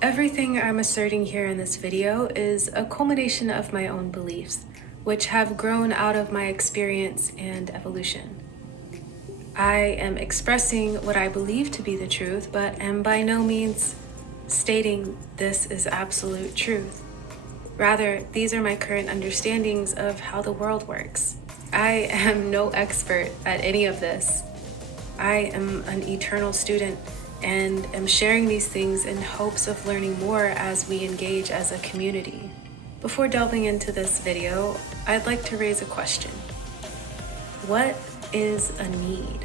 Everything I'm asserting here in this video is a culmination of my own beliefs, which have grown out of my experience and evolution. I am expressing what I believe to be the truth, but am by no means stating this is absolute truth. Rather, these are my current understandings of how the world works. I am no expert at any of this. I am an eternal student and am sharing these things in hopes of learning more as we engage as a community. Before delving into this video, I'd like to raise a question. What is a need?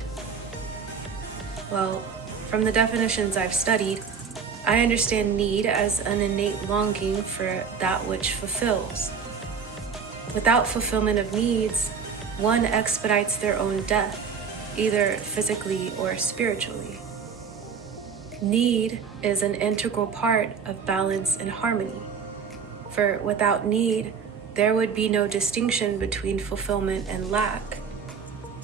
Well, from the definitions I've studied, I understand need as an innate longing for that which fulfills. Without fulfillment of needs, one expedites their own death, either physically or spiritually. Need is an integral part of balance and harmony, for without need, there would be no distinction between fulfillment and lack,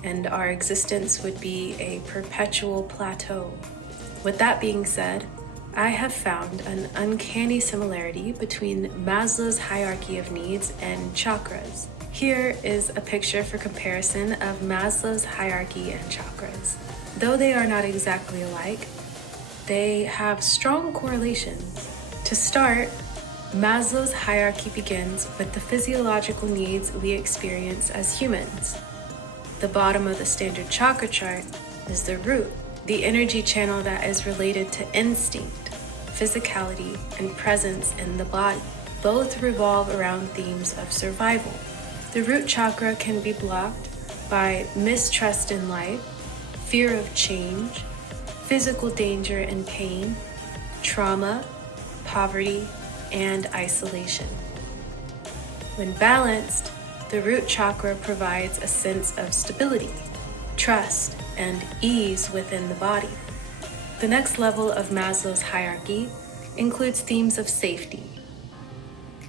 and our existence would be a perpetual plateau. With that being said, I have found an uncanny similarity between Maslow's hierarchy of needs and chakras. Here is a picture for comparison of Maslow's hierarchy and chakras. Though they are not exactly alike, they have strong correlations. To start, Maslow's hierarchy begins with the physiological needs we experience as humans. The bottom of the standard chakra chart is the root, the energy channel that is related to instinct, physicality, and presence in the body. Both revolve around themes of survival. The root chakra can be blocked by mistrust in life, fear of change, physical danger and pain, trauma, poverty, and isolation. When balanced, the root chakra provides a sense of stability, trust, and ease within the body. The next level of Maslow's hierarchy includes themes of safety.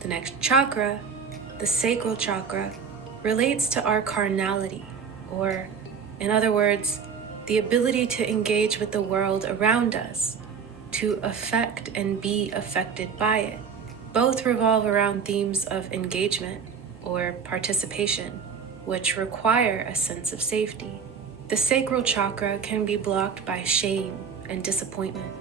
The next chakra, the sacral chakra, relates to our carnality, or, in other words, the ability to engage with the world around us, to affect and be affected by it. Both revolve around themes of engagement or participation, which require a sense of safety. The sacral chakra can be blocked by shame and disappointment.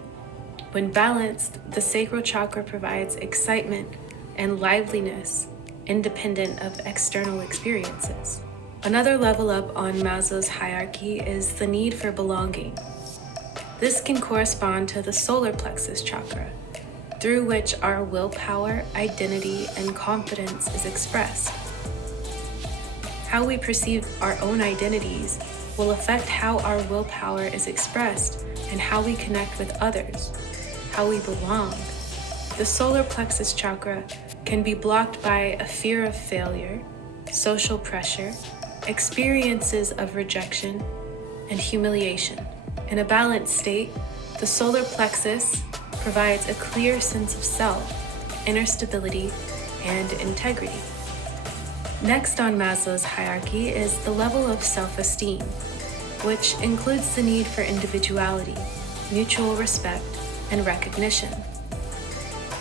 When balanced, the sacral chakra provides excitement and liveliness, independent of external experiences. Another level up on Maslow's hierarchy is the need for belonging. This can correspond to the solar plexus chakra, through which our willpower, identity, and confidence is expressed. How we perceive our own identities will affect how our willpower is expressed and how we connect with others, how we belong. The solar plexus chakra can be blocked by a fear of failure, social pressure, experiences of rejection, and humiliation. In a balanced state, the solar plexus provides a clear sense of self, inner stability, and integrity. Next on Maslow's hierarchy is the level of self-esteem, which includes the need for individuality, mutual respect, and recognition.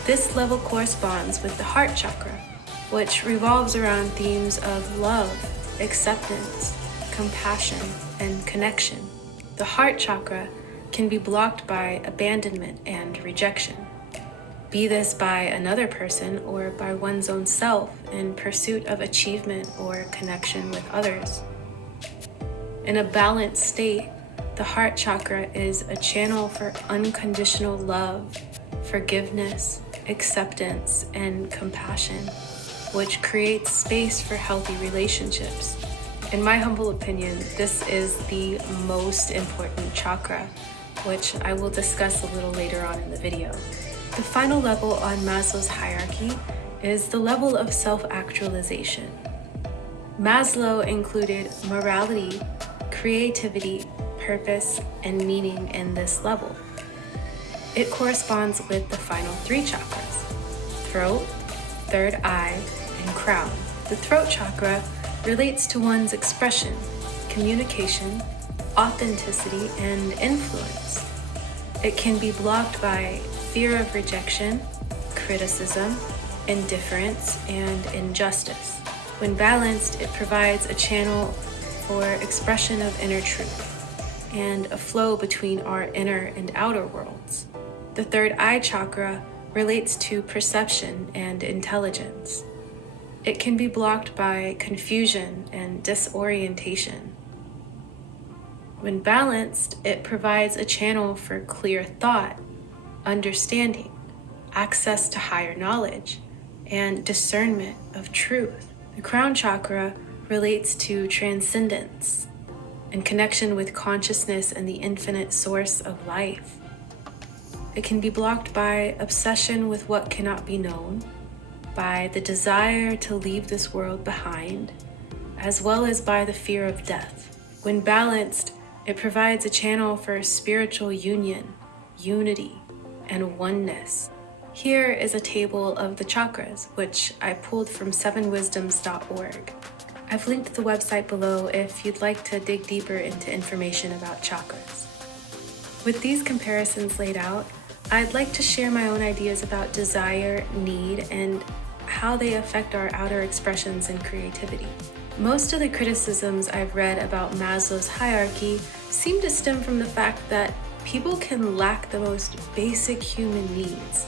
This level corresponds with the heart chakra, which revolves around themes of love, acceptance, compassion, and connection. The heart chakra can be blocked by abandonment and rejection, be this by another person or by one's own self in pursuit of achievement or connection with others. In a balanced state, the heart chakra is a channel for unconditional love, forgiveness, acceptance, and compassion, which creates space for healthy relationships. In my humble opinion, this is the most important chakra, which I will discuss a little later on in the video. The final level on Maslow's hierarchy is the level of self-actualization. Maslow included morality, creativity, purpose, and meaning in this level. It corresponds with the final three chakras: throat, third eye, and crown. The throat chakra relates to one's expression, communication, authenticity, and influence. It can be blocked by fear of rejection, criticism, indifference, and injustice. When balanced, it provides a channel for expression of inner truth and a flow between our inner and outer worlds. The third eye chakra relates to perception and intelligence. It can be blocked by confusion and disorientation. When balanced, it provides a channel for clear thought, understanding, access to higher knowledge, and discernment of truth. The crown chakra relates to transcendence and connection with consciousness and the infinite source of life. It can be blocked by obsession with what cannot be known, by the desire to leave this world behind, as well as by the fear of death. When balanced, it provides a channel for spiritual union, unity, and oneness. Here is a table of the chakras, which I pulled from 7wisdoms.org. I've linked the website below if you'd like to dig deeper into information about chakras. With these comparisons laid out, I'd like to share my own ideas about desire, need, and how they affect our outer expressions and creativity. Most of the criticisms I've read about Maslow's hierarchy seem to stem from the fact that people can lack the most basic human needs.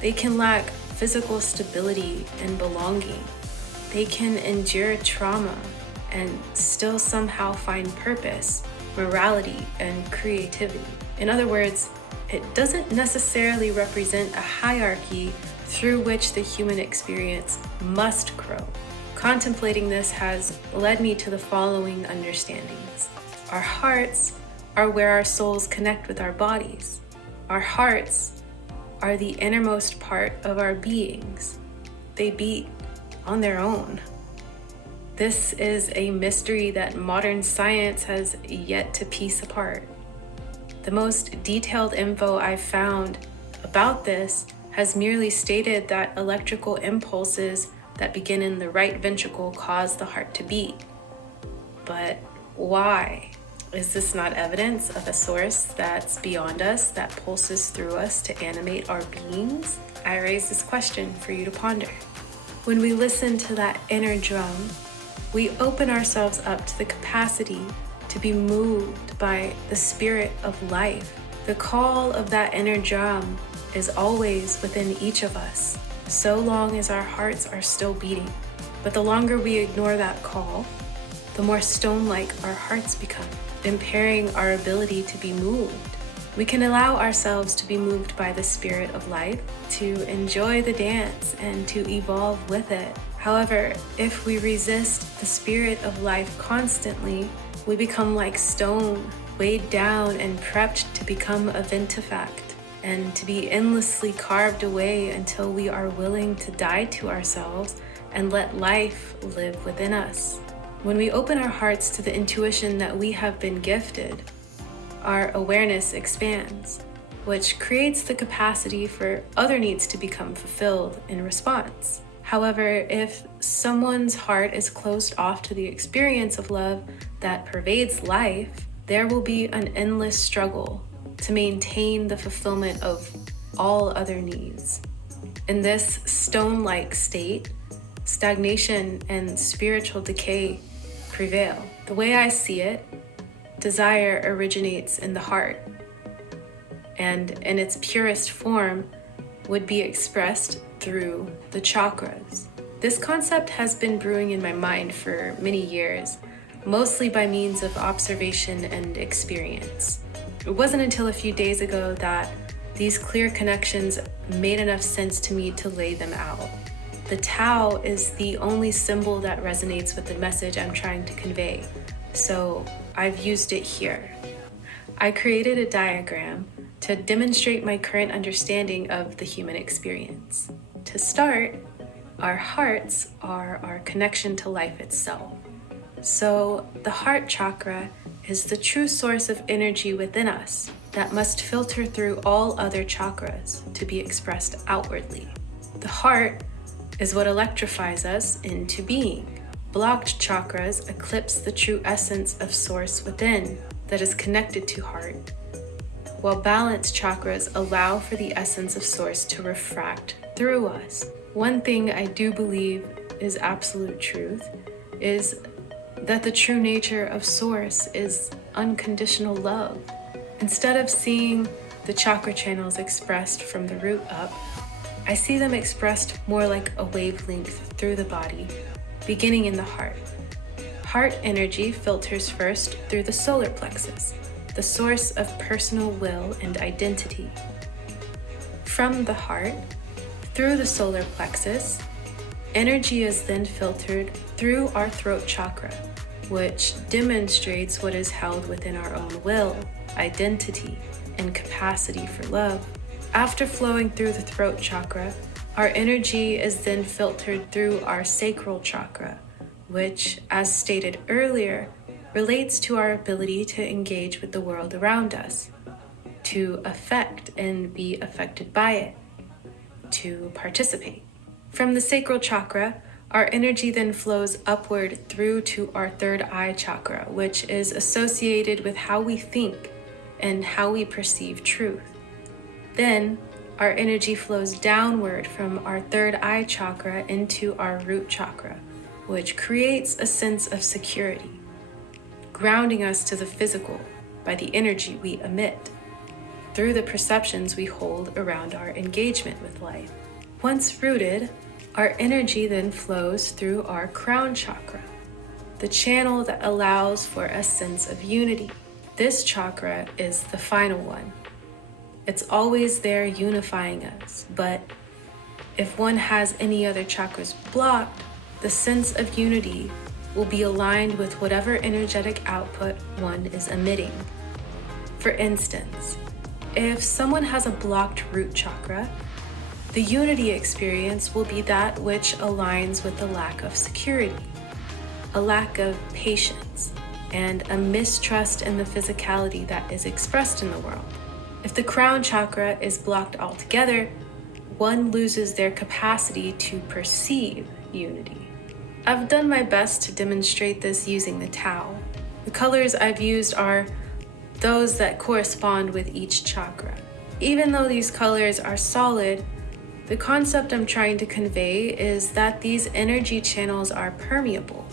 They can lack physical stability and belonging. They can endure trauma and still somehow find purpose, morality, and creativity. In other words, it doesn't necessarily represent a hierarchy through which the human experience must grow. Contemplating this has led me to the following understandings. Our hearts are where our souls connect with our bodies. Our hearts are the innermost part of our beings. They beat on their own. This is a mystery that modern science has yet to piece apart. The most detailed info I've found about this has merely stated that electrical impulses that begin in the right ventricle cause the heart to beat. But why? Is this not evidence of a source that's beyond us, that pulses through us to animate our beings? I raise this question for you to ponder. When we listen to that inner drum, we open ourselves up to the capacity to be moved by the spirit of life. The call of that inner drum is always within each of us, so long as our hearts are still beating. But the longer we ignore that call, the more stone-like our hearts become, impairing our ability to be moved. We can allow ourselves to be moved by the spirit of life, to enjoy the dance, and to evolve with it. However, if we resist the spirit of life constantly, we become like stone, weighed down and prepped to become a vintefact, and to be endlessly carved away until we are willing to die to ourselves and let life live within us. When we open our hearts to the intuition that we have been gifted, our awareness expands, which creates the capacity for other needs to become fulfilled in response. However, if someone's heart is closed off to the experience of love that pervades life, there will be an endless struggle to maintain the fulfillment of all other needs. In this stone-like state, stagnation and spiritual decay prevail. The way I see it, desire originates in the heart, and in its purest form would be expressed through the chakras. This concept has been brewing in my mind for many years, mostly by means of observation and experience. It wasn't until a few days ago that these clear connections made enough sense to me to lay them out. The Tao is the only symbol that resonates with the message I'm trying to convey, so I've used it here. I created a diagram to demonstrate my current understanding of the human experience. To start, our hearts are our connection to life itself. So the heart chakra is the true source of energy within us that must filter through all other chakras to be expressed outwardly. The heart is what electrifies us into being. Blocked chakras eclipse the true essence of source within that is connected to heart, while balanced chakras allow for the essence of Source to refract through us. One thing I do believe is absolute truth is that the true nature of Source is unconditional love. Instead of seeing the chakra channels expressed from the root up, I see them expressed more like a wavelength through the body, beginning in the heart. Heart energy filters first through the solar plexus, the source of personal will and identity. From the heart, through the solar plexus, energy is then filtered through our throat chakra, which demonstrates what is held within our own will, identity, and capacity for love. After flowing through the throat chakra, our energy is then filtered through our sacral chakra, which, as stated earlier, relates to our ability to engage with the world around us, to affect and be affected by it, to participate. From the sacral chakra, our energy then flows upward through to our third eye chakra, which is associated with how we think and how we perceive truth. Then, our energy flows downward from our third eye chakra into our root chakra, which creates a sense of security, grounding us to the physical by the energy we emit through the perceptions we hold around our engagement with life. Once rooted, our energy then flows through our crown chakra, the channel that allows for a sense of unity. This chakra is the final one. It's always there unifying us, but if one has any other chakras blocked, the sense of unity will be aligned with whatever energetic output one is emitting. For instance, if someone has a blocked root chakra, the unity experience will be that which aligns with the lack of security, a lack of patience, and a mistrust in the physicality that is expressed in the world. If the crown chakra is blocked altogether, one loses their capacity to perceive unity. I've done my best to demonstrate this using the Tao. The colors I've used are those that correspond with each chakra. Even though these colors are solid, the concept I'm trying to convey is that these energy channels are permeable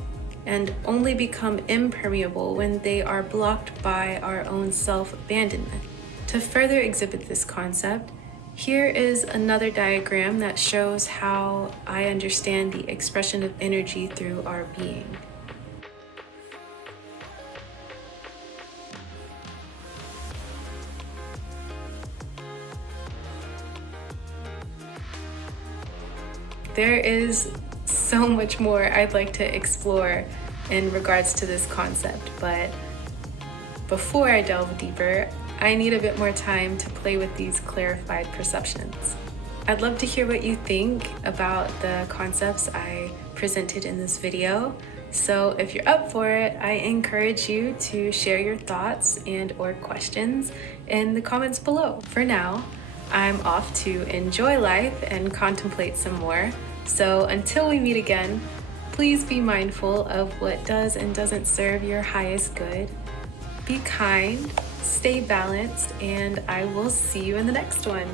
and only become impermeable when they are blocked by our own self-abandonment. To further exhibit this concept, here is another diagram that shows how I understand the expression of energy through our being. There is so much more I'd like to explore in regards to this concept, but before I delve deeper, I need a bit more time to play with these clarified perceptions. I'd love to hear what you think about the concepts I presented in this video. So if you're up for it, I encourage you to share your thoughts and or questions in the comments below. For now, I'm off to enjoy life and contemplate some more. So until we meet again, please be mindful of what does and doesn't serve your highest good. Be kind, stay balanced, and I will see you in the next one.